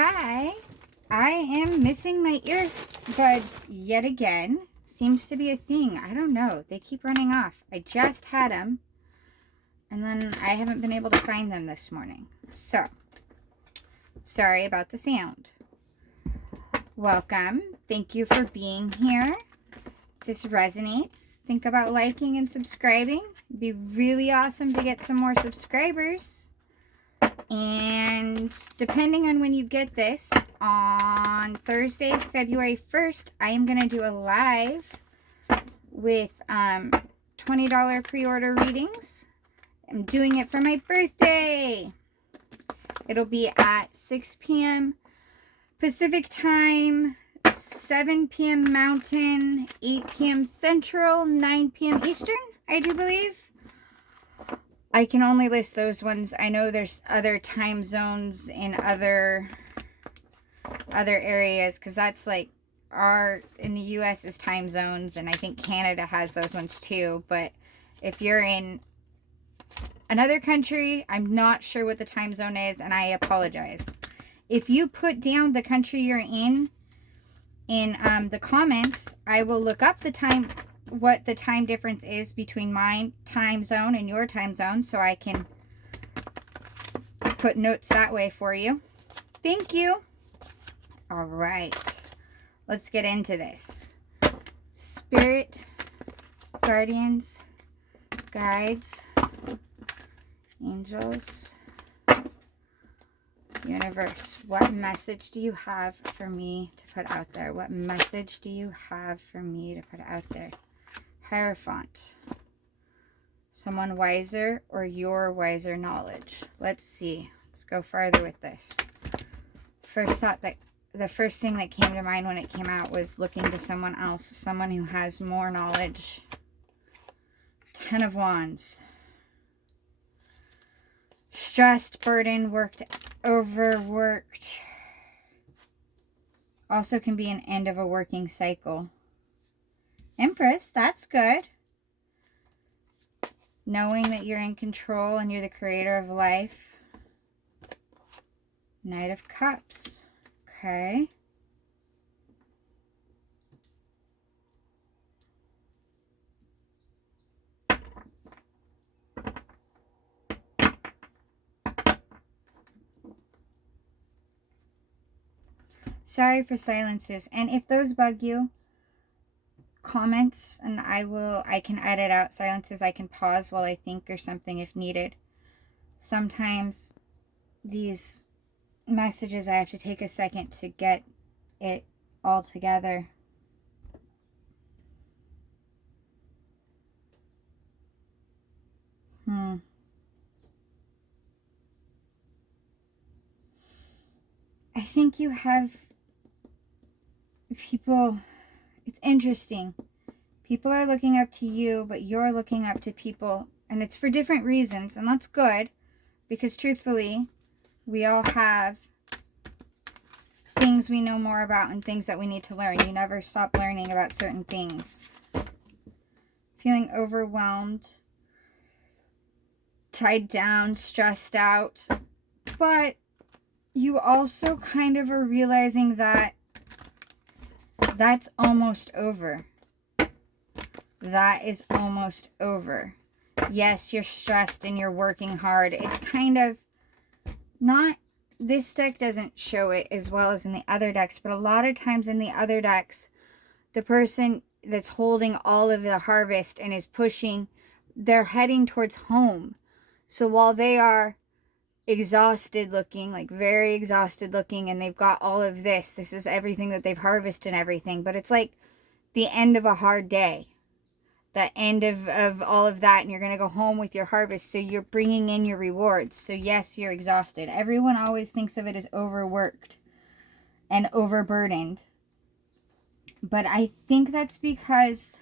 Hi, I am missing my earbuds yet again. Seems to be a thing. I don't know. They keep running off. I just had them, and then I haven't been able to find them this morning. So, sorry about the sound. Welcome. Thank you for being here. If this resonates, think about liking and subscribing. It'd be really awesome to get some more subscribers. And depending on when you get this, on Thursday, February 1st, I am going to do a live with $20 pre-order readings. I'm doing it for my birthday. It'll be at 6 p.m. Pacific time, 7 p.m. Mountain, 8 p.m. Central, 9 p.m. Eastern, I do believe. I can only list those ones. I know there's other time zones in other areas, because that's like in the U.S. is time zones, and I think Canada has those ones too. But if you're in another country, I'm not sure what the time zone is, and I apologize. If you put down the country you're in the comments, I will look up what the time difference is between my time zone and your time zone, so I can put notes that way for you. Thank you. All right, let's get into this. Spirit, guardians, guides, angels, universe, what message do you have for me to put out there? What message do you have for me to put out there? Hierophant, someone wiser or your wiser knowledge. Let's see. Let's go farther with this. The first thing that came to mind when it came out was looking to someone else, someone who has more knowledge. 10 of Wands. Stressed, burdened, overworked. Also can be an end of a working cycle. Empress, that's good. Knowing that you're in control and you're the creator of life. Knight of Cups. Okay. Sorry for silences. And if those bug you, comments, and I can edit out silences. I can pause while I think or something if needed. Sometimes these messages I have to take a second to get it all together. I think you have people. It's interesting. People are looking up to you, but you're looking up to people, and it's for different reasons, and that's good, because truthfully, we all have things we know more about and things that we need to learn. You never stop learning about certain things. Feeling overwhelmed, tied down, stressed out, but you also kind of are realizing that that's almost over. That is almost over. Yes, you're stressed and you're working hard. It's kind of not, this deck doesn't show it as well as in the other decks, but a lot of times in the other decks, the person that's holding all of the harvest and is pushing, they're heading towards home. So while they are exhausted looking, like very exhausted looking, and they've got all of this is everything that they've harvested and everything, but it's like the end of a hard day. The end of all of that, and you're going to go home with your harvest, so you're bringing in your rewards. So yes, you're exhausted. Everyone always thinks of it as overworked and overburdened, but I think that's because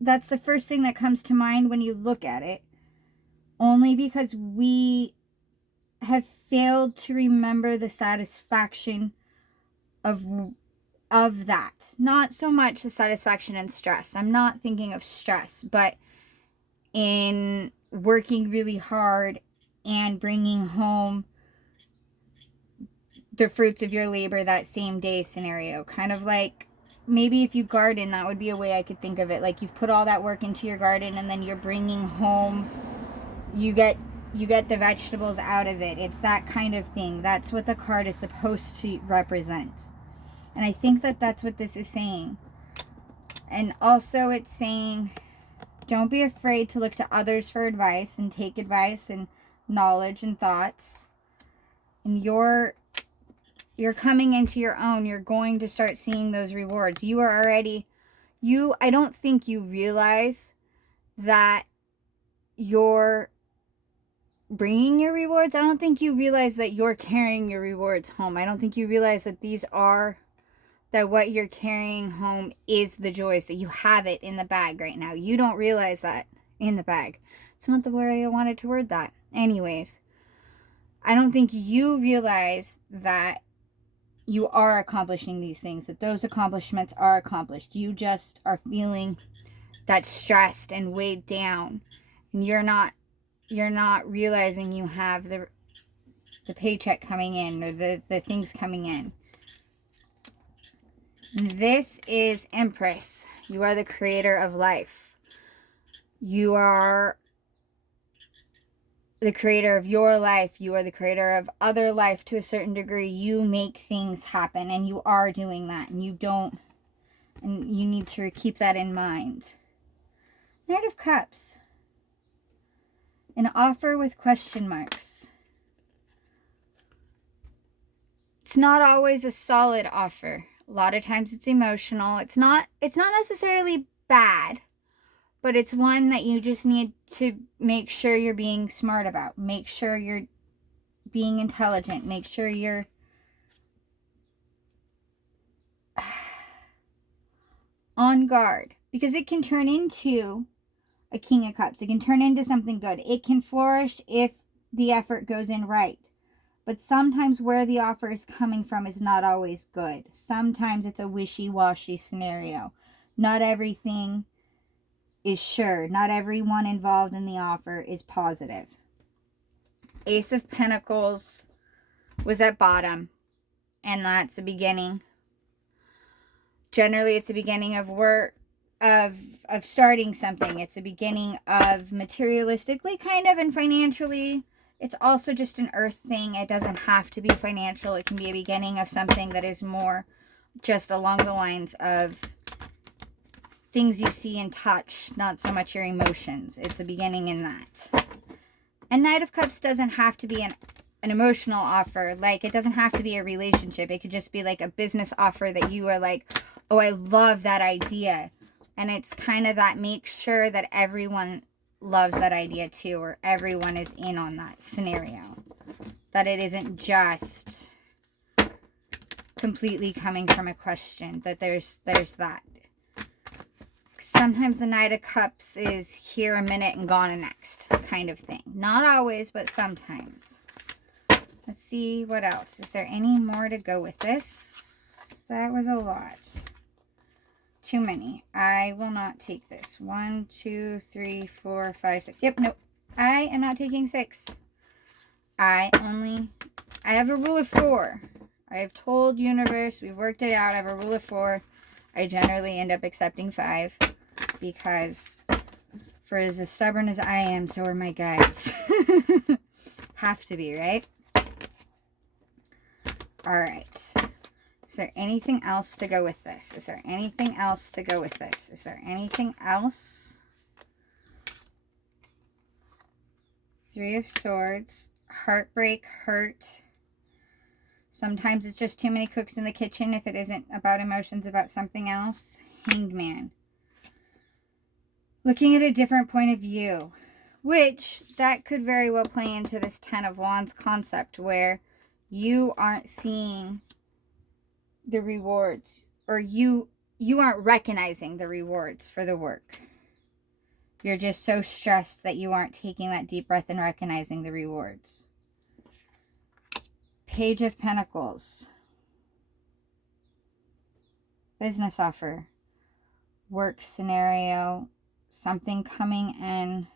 that's the first thing that comes to mind when you look at it, only because we have failed to remember the satisfaction of that. Not so much the satisfaction and stress. I'm not thinking of stress, but in working really hard and bringing home the fruits of your labor that same day scenario. Kind of like, maybe if you garden, that would be a way I could think of it. Like, you've put all that work into your garden, and then you're bringing home, you get the vegetables out of it. It's that kind of thing. That's what the card is supposed to represent. And I think that that's what this is saying. And also it's saying, don't be afraid to look to others for advice and take advice and knowledge and thoughts. And you're coming into your own. You're going to start seeing those rewards. You are already, I don't think you realize that you're bringing your rewards. I don't think you realize that you're carrying your rewards home. I don't think you realize that that what you're carrying home is the joys, that you have it in the bag right now. You don't realize that in the bag. It's not the way I wanted to word that. Anyways, I don't think you realize that you are accomplishing these things, that those accomplishments are accomplished. You just are feeling that stressed and weighed down, and you're not realizing you have the paycheck coming in, or the things coming in. This is Empress. You are the creator of life. You are the creator of your life. You are the creator of other life to a certain degree. You make things happen, and you are doing that, and you need to keep that in mind. Knight of Cups. An offer with question marks. It's not always a solid offer. A lot of times it's emotional. It's not necessarily bad, but it's one that you just need to make sure you're being smart about. Make sure you're being intelligent. Make sure you're on guard, because it can turn into a King of Cups. It can turn into something good. It can flourish if the effort goes in right. But sometimes where the offer is coming from is not always good. Sometimes it's a wishy-washy scenario. Not everything is sure. Not everyone involved in the offer is positive. Ace of Pentacles was at bottom, and that's a beginning. Generally, it's a beginning of work, of starting something. It's a beginning of materialistically kind of, and financially. It's also just an earth thing. It doesn't have to be financial. It can be a beginning of something that is more just along the lines of things you see and touch, not so much your emotions. It's a beginning in that. And Knight of Cups doesn't have to be an emotional offer. Like, it doesn't have to be a relationship. It could just be like a business offer that you are like, oh, I love that idea. And it's kind of that, make sure that everyone loves that idea too, or everyone is in on that scenario. That it isn't just completely coming from a question, that there's that. Sometimes the Knight of Cups is here a minute and gone a next kind of thing. Not always, but sometimes. Let's see what else. Is there any more to go with this? That was a lot. Too many. I will not take this. 1, 2, 3, 4, 5, 6. Yep, nope. I am not taking 6. I have a rule of 4. I have told universe, we've worked it out. I have a rule of 4. I generally end up accepting 5, because for as stubborn as I am, so are my guides. Have to be, right? All right. Is there anything else to go with this? Is there anything else to go with this? Is there anything else? 3 of Swords. Heartbreak, hurt. Sometimes it's just too many cooks in the kitchen if it isn't about emotions, about something else. Hanged Man. Looking at a different point of view. Which, that could very well play into this 10 of Wands concept, where you aren't seeing the rewards, or you aren't recognizing the rewards for the work. You're just so stressed that you aren't taking that deep breath and recognizing the rewards. Page of Pentacles. Business offer. Work scenario. Something coming in.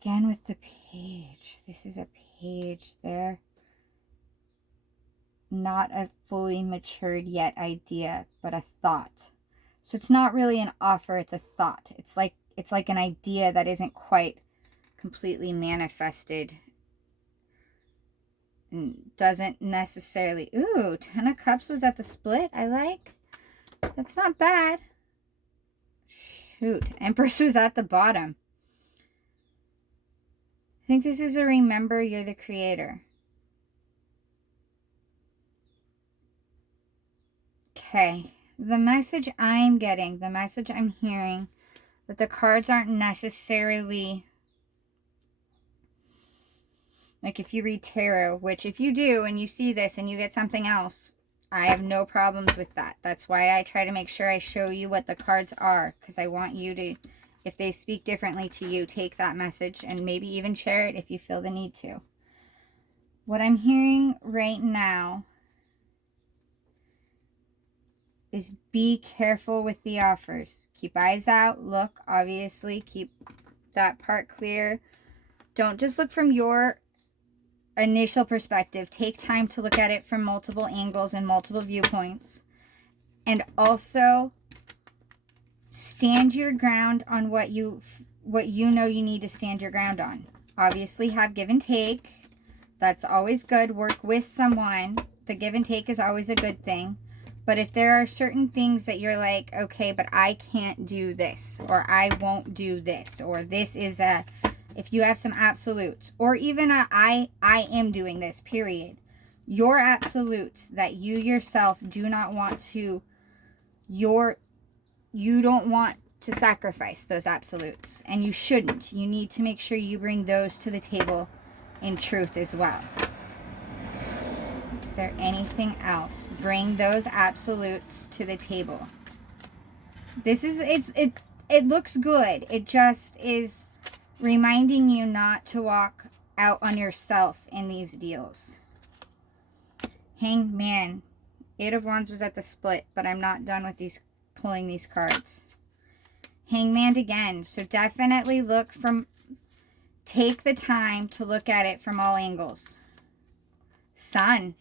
Again with the page. This is a page there. not a fully matured yet idea, but a thought. So it's not really an offer, it's a thought. It's like an idea that isn't quite completely manifested and doesn't necessarily... Ooh, 10 of Cups was at the split. I like. That's not bad. Shoot, Empress was at the bottom. I think this is a remember you're the creator. Okay, the message I'm getting, the message I'm hearing, that the cards aren't necessarily... Like if you read tarot, which if you do and you see this and you get something else, I have no problems with that. That's why I try to make sure I show you what the cards are, because I want you to, if they speak differently to you, take that message and maybe even share it if you feel the need to. What I'm hearing right now is be careful with the offers. Keep eyes out. Look, obviously, keep that part clear. Don't just look from your initial perspective. Take time to look at it from multiple angles and multiple viewpoints. And also stand your ground on what you know you need to stand your ground on. Obviously, have give and take. That's always good. Work with someone. The give and take is always a good thing. But if there are certain things that you're like, okay, but I can't do this, or I won't do this, or this is a... If you have some absolutes, or even a I am doing this, period. Your absolutes that you yourself do not want to, you don't want to sacrifice those absolutes. And you shouldn't. You need to make sure you bring those to the table in truth as well. Is there anything else? Bring those absolutes to the table. This is, it looks good. It just is reminding you not to walk out on yourself in these deals. Hanged Man. 8 of Wands was at the split, but I'm not done with pulling these cards. Hangman again. So definitely take the time to look at it from all angles. Sun.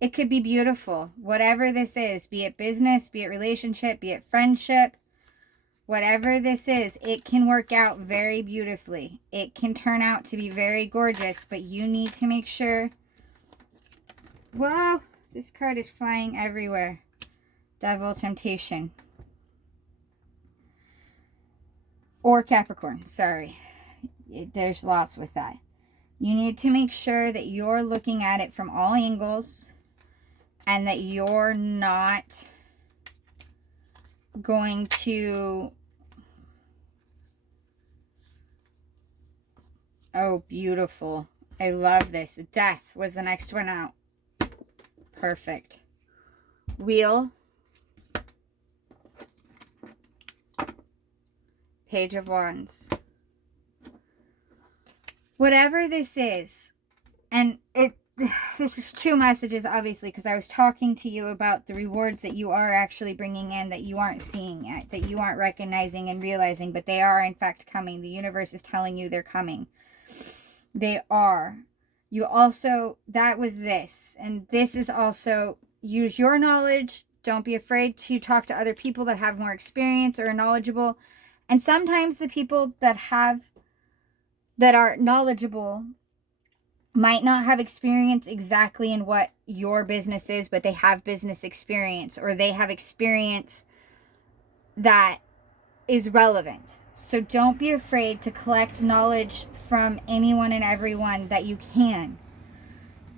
It could be beautiful. Whatever this is, be it business, be it relationship, be it friendship, whatever this is, it can work out very beautifully. It can turn out to be very gorgeous, but you need to make sure... Whoa, this card is flying everywhere. Devil, Temptation. Or Capricorn, sorry. There's lots with that. You need to make sure that you're looking at it from all angles and that you're not going to... Oh, beautiful. I love this. Death was the next one out. Perfect. Wheel. Page of Wands. Whatever this is, and this is 2 messages, obviously, because I was talking to you about the rewards that you are actually bringing in that you aren't seeing yet, that you aren't recognizing and realizing, but they are, in fact, coming. The universe is telling you they're coming. They are. You also, that was this, and this is also, use your knowledge. Don't be afraid to talk to other people that have more experience or are knowledgeable. And sometimes the people that are knowledgeable might not have experience exactly in what your business is, but they have business experience, or they have experience that is relevant. So don't be afraid to collect knowledge from anyone and everyone that you can.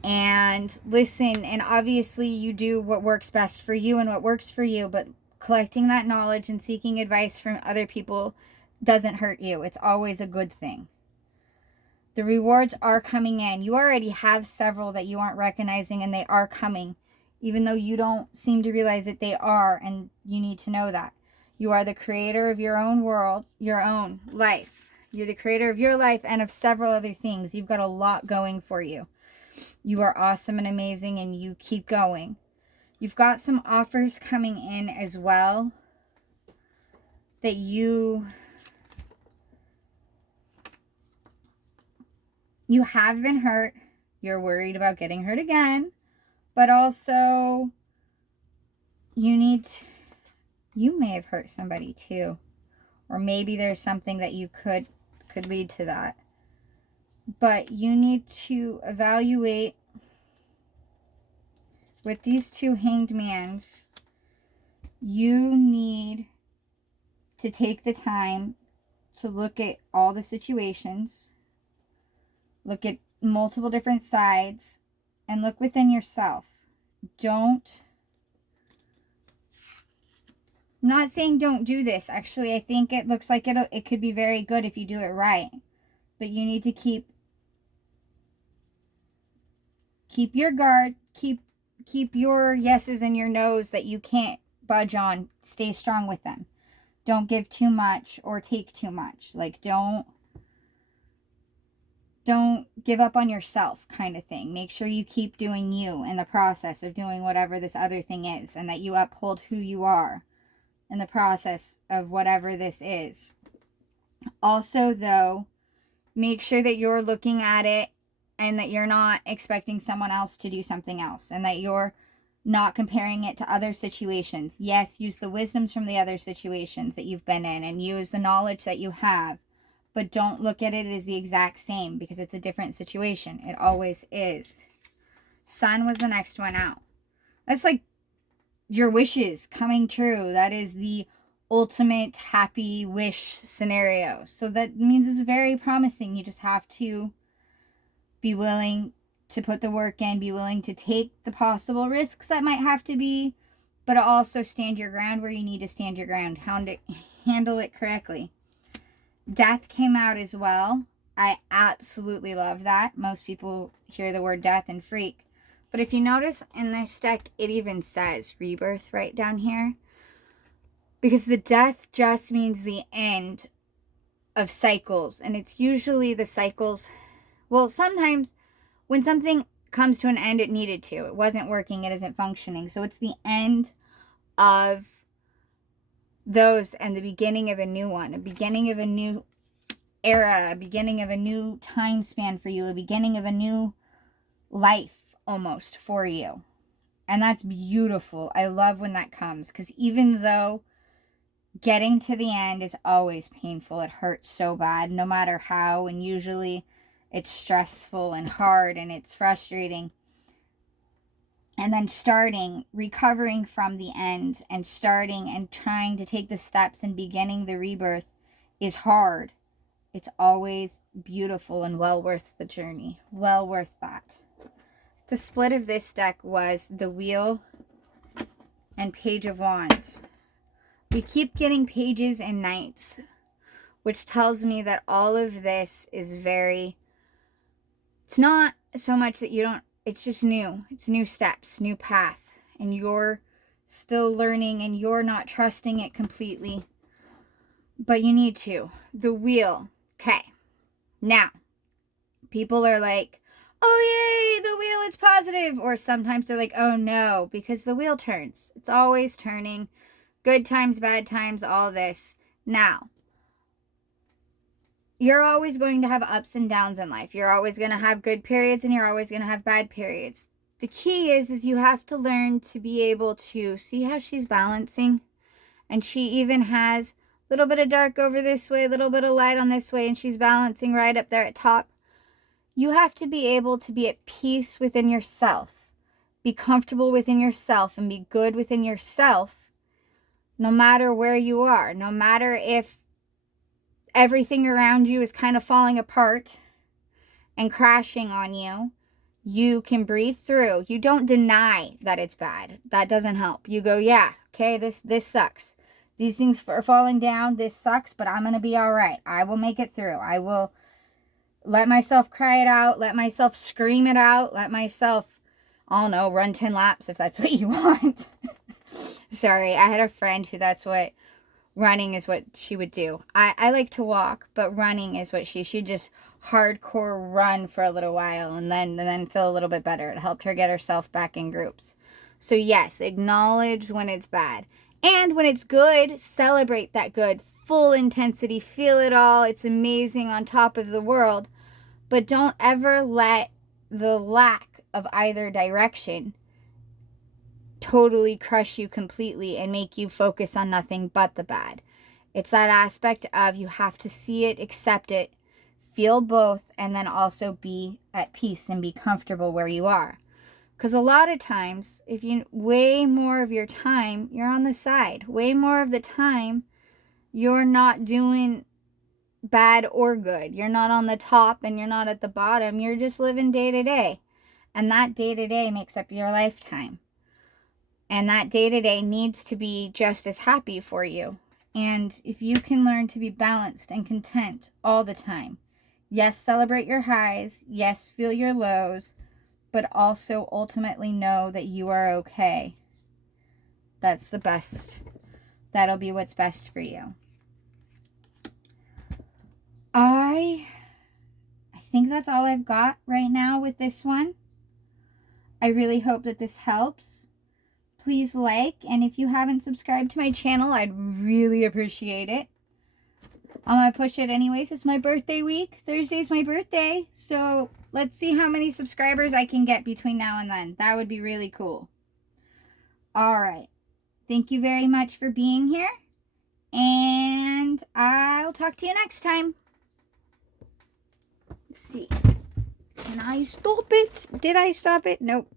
And listen, and obviously you do what works best for you and what works for you, but collecting that knowledge and seeking advice from other people doesn't hurt you. It's always a good thing. The rewards are coming in. You already have several that you aren't recognizing, and they are coming, even though you don't seem to realize that they are, and you need to know that. You are the creator of your own world, your own life. You're the creator of your life and of several other things. You've got a lot going for you. You are awesome and amazing, and you keep going. You've got some offers coming in as well that you have been hurt. You're worried about getting hurt again, But also, you may have hurt somebody too. Or maybe there's something that you could lead to that. But you need to evaluate with these two hanged mans. You need to take the time to look at all the situations, look at multiple different sides, and look within yourself. I'm not saying don't do this. Actually, I think it looks like it could be very good if you do it right. But you need to keep your guard, keep your yeses and your nos that you can't budge on. Stay strong with them. Don't give too much or take too much. Like, don't give up on yourself, kind of thing. Make sure you keep doing you in the process of doing whatever this other thing is, and that you uphold who you are in the process of whatever this is. Also, though, make sure that you're looking at it and that you're not expecting someone else to do something else, and that you're not comparing it to other situations. Yes, use the wisdoms from the other situations that you've been in and use the knowledge that you have, but don't look at it as the exact same, because it's a different situation. It always is. Sun was the next one out. That's like your wishes coming true. That is the ultimate happy wish scenario. So that means it's very promising. You just have to be willing to put the work in, be willing to take the possible risks that might have to be, but also stand your ground where you need to stand your ground. Handle it correctly. Death came out as well. I absolutely love that. Most people hear the word death and freak. But if you notice in this deck, it even says rebirth right down here. Because the death just means the end of cycles. And it's usually the cycles. Well, sometimes when something comes to an end, it needed to. It wasn't working. It isn't functioning. So it's the end of those and the beginning of a new one. A beginning of a new era. A beginning of a new time span for you. A beginning of a new life almost for you. And that's beautiful. I love when that comes. Because even though getting to the end is always painful, it hurts so bad no matter how, and usually it's stressful and hard and it's frustrating. And then recovering from the end and starting and trying to take the steps and beginning the rebirth is hard. It's always beautiful and well worth the journey. Well worth that. The split of this deck was the Wheel and Page of Wands. We keep getting pages and knights, which tells me that all of this is it's not so much that you don't, it's just new. It's new steps, new path, and you're still learning and you're not trusting it completely, but you need to. The Wheel. Okay. Now, people are like, oh yay, the wheel, it's positive. Or sometimes they're like, oh no, because the wheel turns. It's always turning. Good times, bad times, all this. Now, you're always going to have ups and downs in life. You're always going to have good periods and you're always going to have bad periods. The key is you have to learn to be able to see how she's balancing. And she even has a little bit of dark over this way, a little bit of light on this way, and she's balancing right up there at top. You have to be able to be at peace within yourself, be comfortable within yourself, and be good within yourself, no matter where you are, no matter if everything around you is kind of falling apart and crashing on you. You can breathe through. You don't deny that it's bad. That doesn't help. You go, yeah, okay, this sucks. These things are falling down. This sucks, but I'm going to be all right. I will make it through. I will let myself cry it out. Let myself scream it out. Let myself, I don't know, run 10 laps if that's what you want. Sorry, I had a friend who running is what she would do. I like to walk, but running is what she'd just hardcore run for a little while and then feel a little bit better. It helped her get herself back in groups. So yes, acknowledge when it's bad. And when it's good, celebrate that good. Full intensity, feel it all. It's amazing, on top of the world. But don't ever let the lack of either direction totally crush you completely and make you focus on nothing but the bad. It's that aspect of you have to see it, accept it, feel both, and then also be at peace and be comfortable where you are. Because a lot of times, if you way more of your time, you're on the side. Way more of the time, you're not doing bad or good. You're not on the top and you're not at the bottom. You're just living day to day. And that day to day makes up your lifetime. And that day to day needs to be just as happy for you. And if you can learn to be balanced and content all the time, yes, celebrate your highs, yes, feel your lows, but also ultimately know that you are okay. That's the best. That'll be what's best for you. I think that's all I've got right now with this one. I really hope that this helps. Please like, and if you haven't subscribed to my channel, I'd really appreciate it. I'm going to push it anyways. It's my birthday week. Thursday's my birthday. So let's see how many subscribers I can get between now and then. That would be really cool. All right. Thank you very much for being here. And I'll talk to you next time. Let's see. Can I stop it? Did I stop it? Nope.